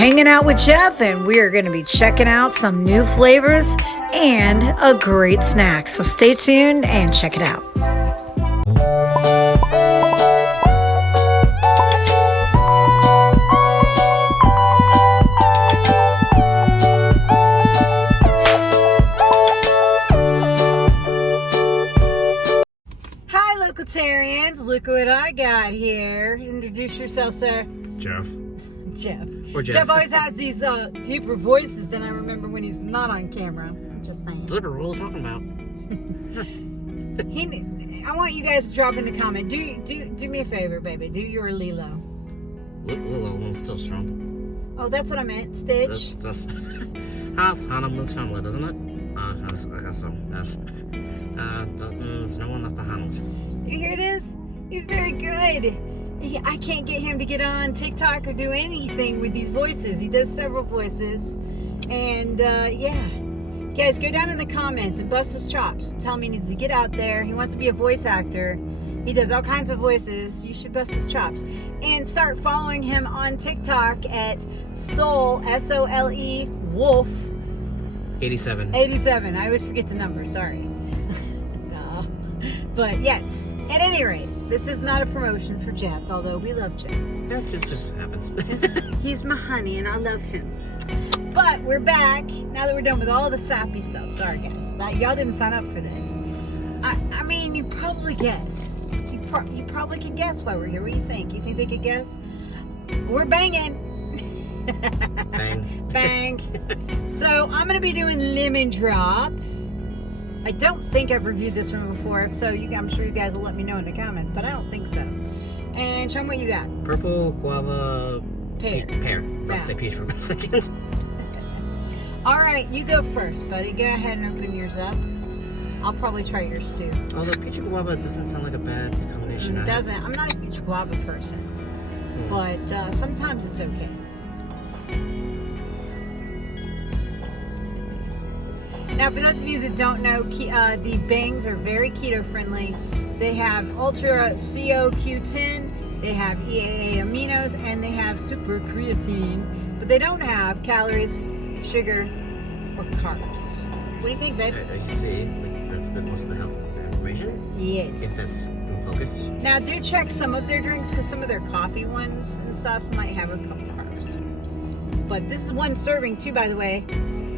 hanging out with Jeff, and we are going to be checking out some new flavors and a great snack. So stay tuned and check it out. Hi, Localitarians. Look what I got here. Introduce yourself, sir. Jeff. Jeff. Or Jeff. Jeff always has these deeper voices than I remember when he's not on camera. I'm just saying. Deliberate, what are we talking about? I want you guys to drop in the comment. Do me a favor, baby. Do your Lilo. Lilo one's still strong. Oh, that's what I meant. Stitch. That's Hannah Moon's family, doesn't it? I guess so. Yes. There's no one left behind. You hear this? He's very good. I can't get him to get on TikTok or do anything with these voices. He does several voices. And yeah. Guys, go down in the comments and bust his chops. Tell him he needs to get out there. He wants to be a voice actor. He does all kinds of voices. You should bust his chops. And start following him on TikTok at Soul, S-O-L-E, Wolf. 87. 87. I always forget the number. Sorry. Duh. But yes, at any rate, this is not a promotion for Jeff, although we love Jeff. Yeah, it just happens. He's my honey and I love him. But we're back now that we're done with all the sappy stuff. Sorry, guys. Y'all didn't sign up for this. I mean, you probably guess. You probably can guess why we're here. What do you think? You think they could guess? We're banging. Bang. Bang. So I'm going to be doing lemon drop. I don't think I've reviewed this one before. If so, I'm sure you guys will let me know in the comments, but I don't think so. And show me what you got. Purple guava pear. Pear. Yeah. I'll say peach for a second. All right, you go first, buddy. Go ahead and open yours up. I'll probably try yours too. Although peach and guava doesn't sound like a bad combination. It doesn't. I'm not a peach guava person, but sometimes it's okay. Now, for those of you that don't know, the bangs are very keto friendly. They have Ultra CoQ10, they have EAA aminos, and they have super creatine, but they don't have calories, sugar, or carbs. What do you think, babe? I can see that's most of the health information. Yes. If that's in focus. Now, do check some of their drinks, because some of their coffee ones and stuff might have a couple carbs. But this is one serving too, by the way.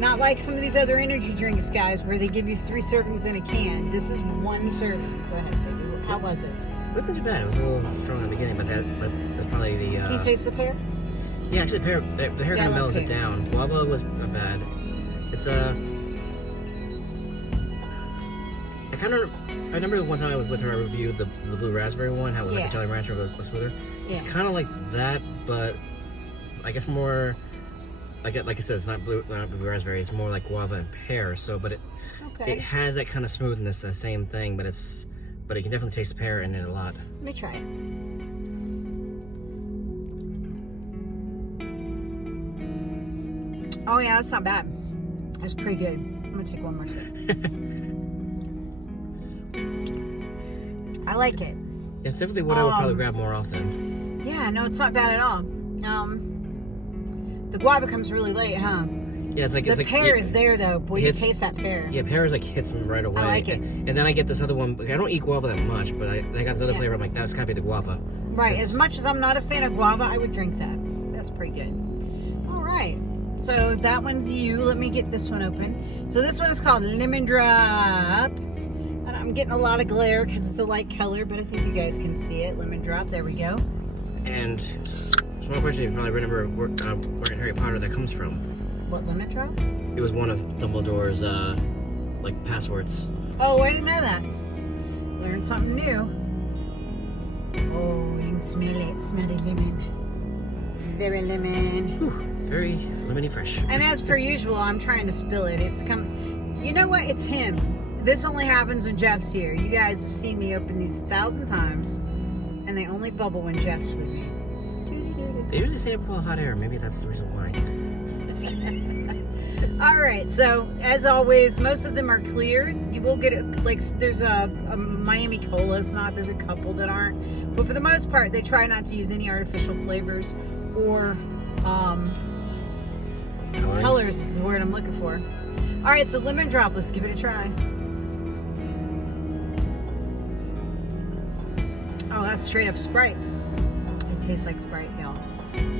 Not like some of these other energy drinks, guys, where they give you 3 servings in a can. This is one serving. Go ahead, baby. How was it? It wasn't too bad. It was a little strong in the beginning, but that's probably the... Can you taste the pear? Yeah, actually, the pear kind of mellows it down. Guava was bad. It's I remember one time I was with her, I reviewed the blue raspberry one, how it was like a Jolly Rancher was with her. Yeah. It's kind of like that, but I guess more... Like I said, it's not blue raspberry. It's more like guava and pear. So, but it has that kind of smoothness, the same thing. But you can definitely taste the pear in it a lot. Let me try it. Oh yeah, that's not bad. That's pretty good. I'm gonna take one more sip. I like it. It's definitely what I would probably grab more often. Yeah, no, it's not bad at all. The guava comes really late, huh? Yeah, it's like the pear is there though. Boy, you taste that pear. Yeah, pear is like hits me right away. I like it. And then I get this other one. I don't eat guava that much, but I got this other flavor. I'm like, that's gotta be the guava. Right. As much as I'm not a fan of guava, I would drink that. That's pretty good. All right. So that one's you. Let me get this one open. So this one is called Lemon Drop. And I'm getting a lot of glare because it's a light color, but I think you guys can see it. Lemon Drop. There we go. And one question you probably remember where in Harry Potter that comes from. What, lemon drop? It was one of Dumbledore's like passwords. Oh, I didn't know that. Learned something new. Oh, you can smell it. Smell the lemon. Very lemon. Whew, very lemony fresh. And as per usual, I'm trying to spill it. It's come. You know what? It's him. This only happens when Jeff's here. You guys have seen me open these 1,000 times, and they only bubble when Jeff's with me. They usually say I'm full of hot air. Maybe that's the reason why. All right. So as always, most of them are clear. You will get there's a Miami Cola's not. There's a couple that aren't. But for the most part, they try not to use any artificial flavors or colors is the word I'm looking for. All right, so lemon drop. Let's give it a try. Oh, that's straight up Sprite. It tastes like Sprite, y'all.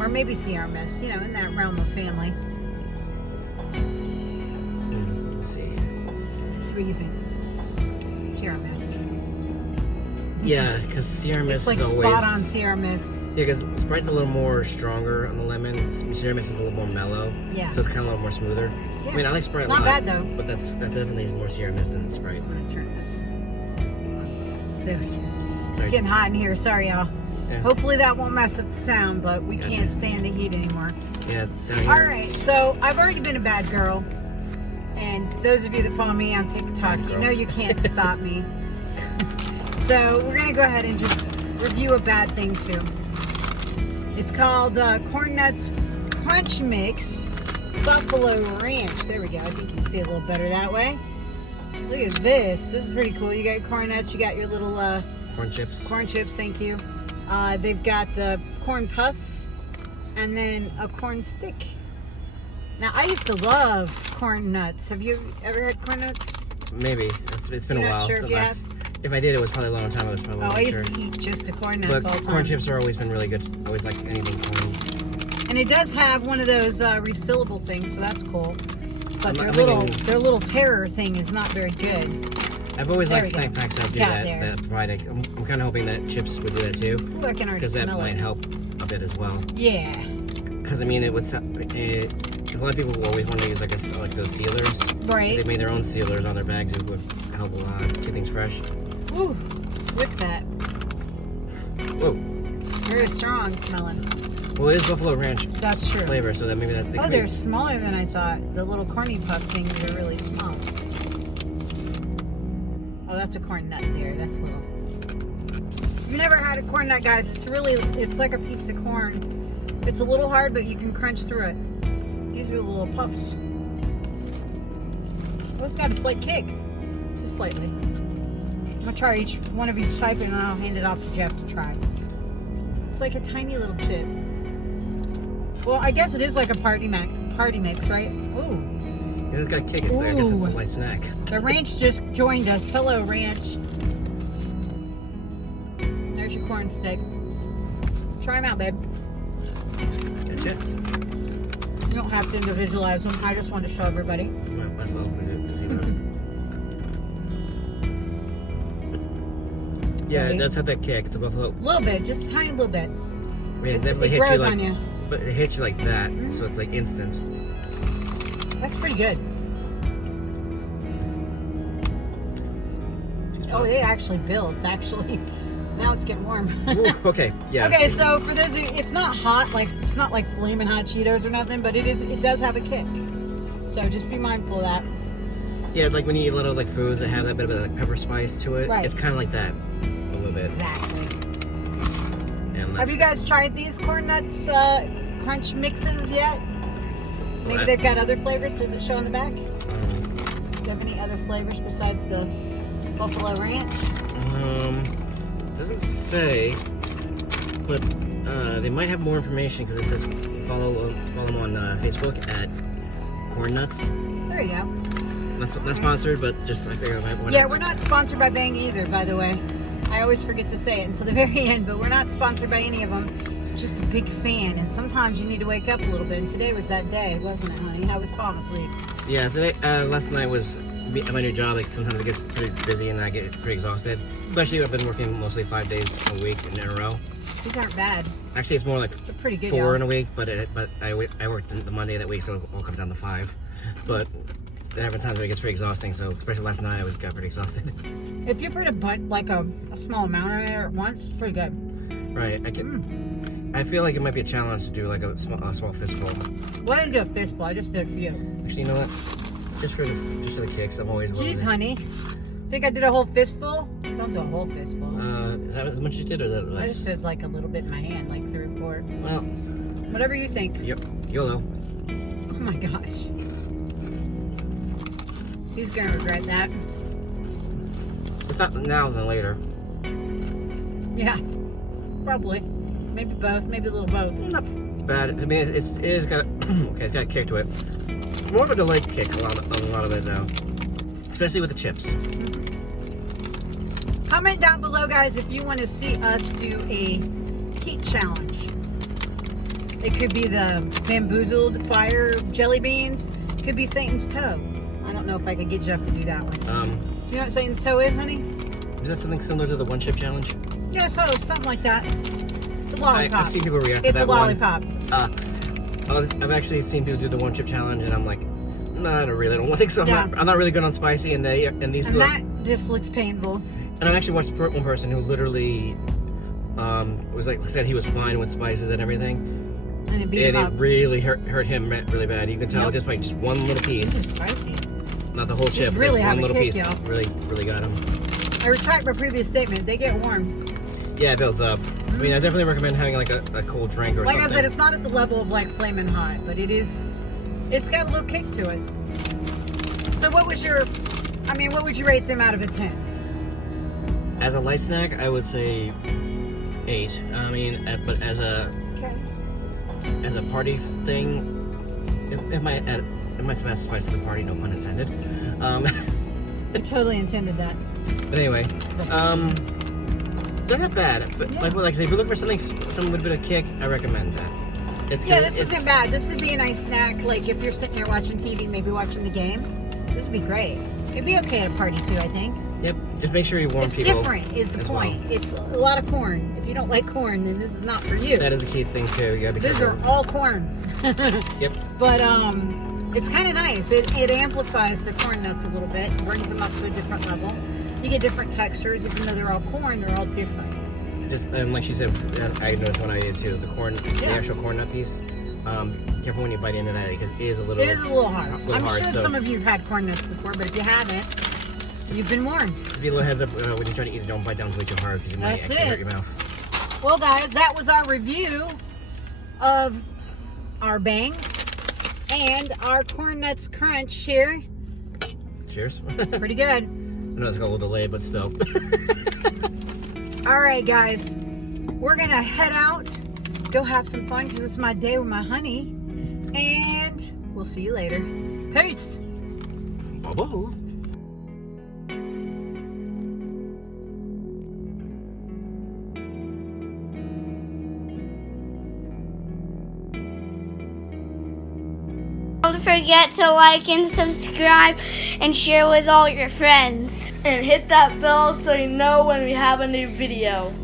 Or maybe CR Mist, you know, in that realm of family. Let's see. What do you think? CR Mist. Yeah, because CR Mist It's like is always... spot on CR Mist. Yeah, because Sprite's a little more stronger on the lemon. CR Mist is a little more mellow. Yeah. So it's kind of a little more smoother. Yeah. I mean, I like Sprite It's a lot. not bad, though. But that definitely is more CR Mist than Sprite. I'm going to turn this. There we go. It's Sorry. getting hot in here. Sorry, y'all. Yeah. Hopefully that won't mess up the sound, but we Gotcha. can't stand the heat anymore. Yeah, down here. All right, so I've already been a bad girl. And those of you that follow me on TikTok, you know you can't stop me. So we're going to go ahead and just review a bad thing, too. It's called Corn Nuts Crunch Mix Buffalo Ranch. There we go. I think you can see it a little better that way. Look at this. This is pretty cool. You got your corn nuts. You got your little... corn chips. Corn chips, thank you. They've got the corn puff and then a corn stick. Now, I used to love corn nuts. Have you ever had corn nuts? Maybe. It's been You're a not while. sure if you have? If I did, it was probably a long time. I was probably Oh, I used sure. to eat just the corn nuts But all the time. corn chips are always been really good. I always like anything corn. And it does have one of those resealable things, so that's cool. But I'm their little terror thing is not very good. I've always There liked we go. snack packs that do Got that provide. I'm kind of hoping that chips would do that too. Ooh, I can already Because that smell might it. help a bit as well. Yeah. Because I mean, it would. Because a lot of people will always want to use like those sealers. If Right. they made their own sealers on their bags, it would help a lot. Keep things fresh. Ooh, with that. Whoa. Very strong smelling. Well, it is Buffalo Ranch That's true. flavor, so that maybe that. Oh, they're smaller than I thought. The little corny puff things are really small. Oh, that's a corn nut there. That's little. You've never had a corn nut, guys. It's like a piece of corn. It's a little hard, but you can crunch through it. These are the little puffs. Oh, it's got a slight kick. Just slightly. I'll try one of each type and then I'll hand it off to Jeff to try. It's like a tiny little chip. Well, I guess it is like a party mix, right? Ooh. It's got a kick. I guess it's a light snack. The ranch just joined us. Hello, ranch. There's your corn stick. Try them out, babe. Gotcha. You don't have to individualize them. I just want to show everybody. Might as well see what Yeah, it does have that kick. The buffalo. A little bit, just a tiny little bit. Yeah, it It definitely hits you grows like. on you. But it hits you like that, so it's like instant. That's pretty good. Oh, it actually builds. Actually, now it's getting warm. Ooh, okay, yeah. Okay, so for those, it's not hot. It's not like flaming hot Cheetos or nothing, but it does have a kick. So just be mindful of that. Yeah, like when you eat a lot of like foods that have that bit of like pepper spice to it, Right. it's kind of like that a little bit. Exactly. And Have you guys tried these corn nuts crunch mixins yet? Maybe they've got other flavors. Does it show on the back? Do you have any other flavors besides the Buffalo Ranch? Doesn't say, but they might have more information because it says follow them on Facebook at Corn Nuts. There you go. Not sponsored, but just I figured I might want. Yeah, we're not sponsored by Bang either, by the way. I always forget to say it until the very end, but we're not sponsored by any of them. Just a big fan, and sometimes you need to wake up a little bit, and today was that day, wasn't it, honey? I was falling asleep. Yeah, today, last night was at my new job. Like sometimes I get pretty busy and I get pretty exhausted. Especially I've been working mostly 5 days a week in a row. These aren't bad. Actually, it's more like They're pretty good, 4 y'all. in a week, but I worked the Monday of that week, so it all comes down to 5. But there have been times where it gets pretty exhausting. So especially last night, I got pretty exhausted. If you put a small amount in there at once, it's pretty good. Right. I feel like it might be a challenge to do like a small fistful. Well, I didn't do a fistful. I just did a few. Actually, you know what? Just for the kicks, I'm always. Jeez, honey. Think I did a whole fistful? Don't do a whole fistful. Is that as much as you did, or that less? I just did like a little bit in my hand, like 3 or 4. Well, Whatever you think. yep. YOLO. Oh my gosh. He's gonna regret that. If not now, then later. Yeah, probably. Maybe both. Maybe a little both. Not bad. I mean, it is got okay. It's got a kick to it. more of a delayed kick, a lot of it though. Especially with the chips. Comment down below, guys, if you want to see us do a heat challenge. It could be the bamboozled fire jelly beans. It could be Satan's toe. I don't know if I could get Jeff to do that one. Do you know what Satan's toe is, honey? Is that something similar to the one chip challenge? Yeah, so something like that. It's a lollipop. I've seen people react to that one. It's a lollipop. I've actually seen people do the one chip challenge, and I'm like, no, I don't think so. Yeah. I'm not really good on spicy, and these. And that just looks painful. And I actually watched one person who literally was like said he was fine with spices and everything. And it really hurt him really bad. You can tell just by just one little piece. This is spicy. Not the whole chip, really one little piece. Y'all. Really got him. I retract my previous statement. They get warm. Yeah, it builds up. I mean, I definitely recommend having like a cold drink or something. Like I said, it's not at the level of like flaming hot, but it's got a little kick to it. So what would you rate them out of a 10? As a light snack, I would say 8. I mean, but as a party thing, it might smash the spice of the party. No pun intended. I totally intended that. But anyway, they're not bad. But like I said, if you're looking for some little bit of kick, I recommend that. This isn't bad. This would be a nice snack. Like if you're sitting there watching TV, maybe watching the game, this would be great. It'd be okay at a party too, I think. Yep. Just make sure you warm people. It's different is the point. Well. It's a lot of corn. If you don't like corn, then this is not for you. That is a key thing too. You gotta be careful. These are all corn. Yep. But it's kind of nice. It amplifies the corn nuts a little bit, brings them up to a different level. You get different textures, even though they're all corn. They're all different. Just like she said, I noticed when I did too. The actual corn nut piece. Careful when you bite into that because it is a little. It is a little hard. I'm hard, sure some of you have had corn nuts before, but if you haven't, you've been warned. Give you a little heads up when you try to eat it. Don't bite down way too hard because it might actually hurt your mouth. Well, guys, that was our review of our bangs and our corn nuts crunch here. Cheers. Pretty good. I know it's got a little delay, but still. All right, guys, we're gonna head out, go have some fun because it's my day with my honey, and we'll see you later. Peace. Bye-bye. Don't forget to like and subscribe and share with all your friends. And hit that bell so you know when we have a new video.